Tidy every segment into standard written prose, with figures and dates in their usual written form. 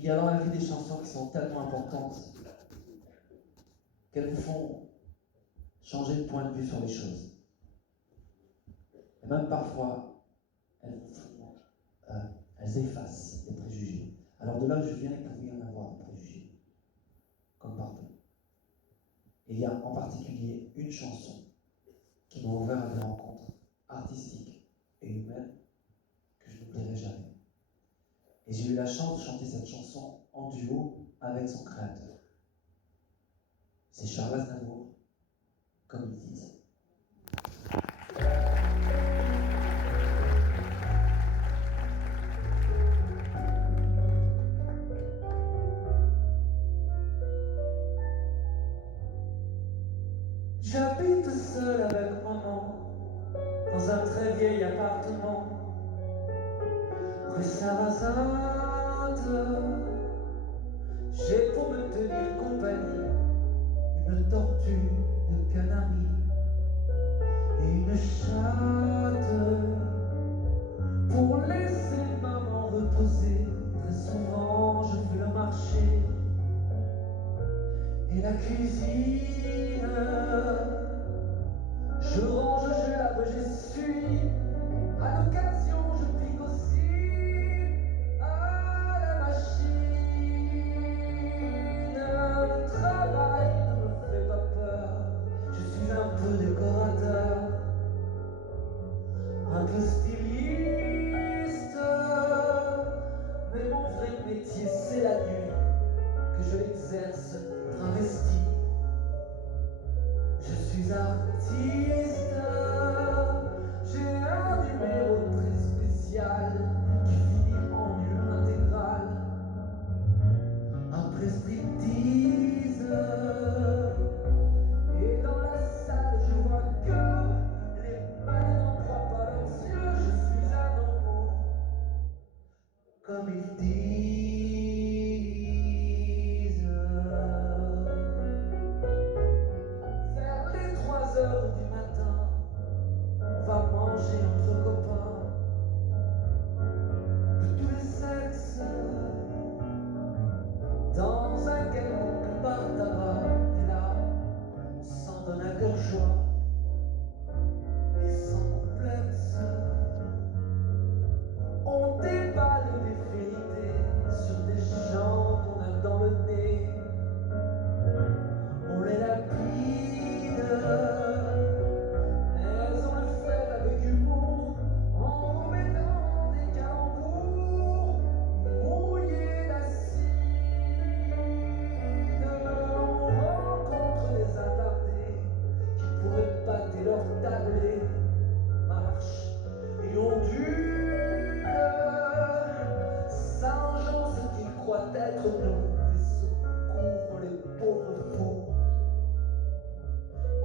Il y a dans la vie des chansons qui sont tellement importantes qu'elles vous font changer de point de vue sur les choses. Et même parfois, elles effacent les préjugés. Alors de là où je viens, il pouvait y en avoir des préjugés, comme partout. Et il y a en particulier une chanson qui m'a ouvert à des rencontres artistiques et humaines que je n'oublierai jamais. Et j'ai eu la chance de chanter cette chanson en duo avec son créateur. C'est Charles Aznavour, comme ils disent. J'habite seul avec maman dans un très vieil appartement rue Sarrazade. J'ai pour me tenir compagnie une tortue de canari et une chatte pour laisser maman reposer. Très souvent je fais le marché et la cuisine. Je range, je lave, j'essuie. À l'occasion, je pique aussi à la machine. Le travail ne me fait pas peur. Je suis un peu décorateur, un peu styliste. Mais mon vrai métier, c'est la nuit, que je l'exerce travesti. Je suis artiste, j'ai un numéro très spécial qui finit en nul intégral. Après striptease, et dans la salle je vois que les malins n'en croient pas leurs yeux. Je suis un homo, comme ils disent. Vers les 3 heures du matin, on va manger entre copains de tous les sexes dans un quelconque bar tabac. Et là, on s'en donne à cœur joie et sans complexe. On déballe des vérités sur des gens qu'on a dans le nez. On les lapide, mais on le fait avec humour, en remettant des calembours mouillés d'acide. On rencontre des attardés qui pourraient pâter leur tablé, marche et ondule, singeant ce qu'ils croient être nous et se couvrent les pauvres fous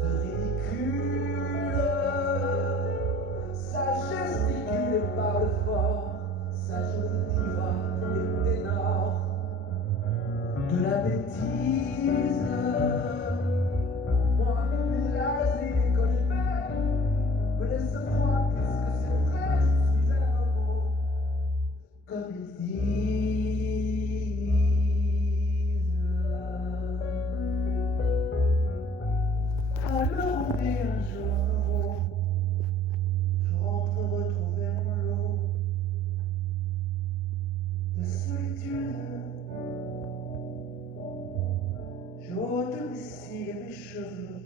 de ridicule. Ça gesticule et parle fort, ça joue les divas, les ténors, de la bêtise. Moi, Milazzi, les colibets me laisse croire puisque c'est vrai, je suis un homo, comme ils disent. Alors on est un jour nouveau, je rentre retrouver mon lot de solitude. Je ôte mes cils et mes cheveux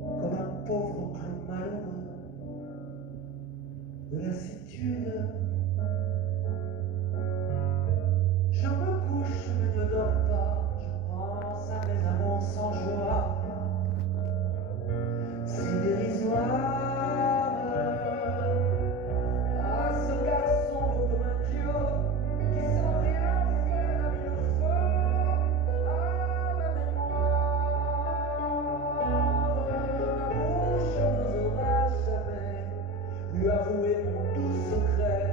comme un pauvre clown malheureux de lassitude. Je me couche mais ne dors pas, je pense à mes amours sans joie, si dérisoire. À ce garçon beau comme un dieu qui sans rien faire a mis le feu à ma mémoire. Ma bouche n'osera jamais lui avouer mon doux secret.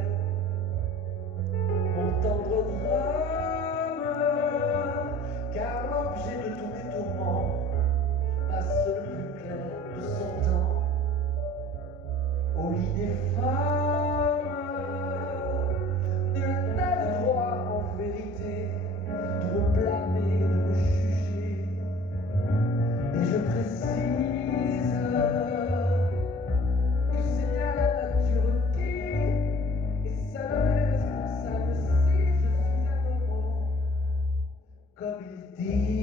culpabilité.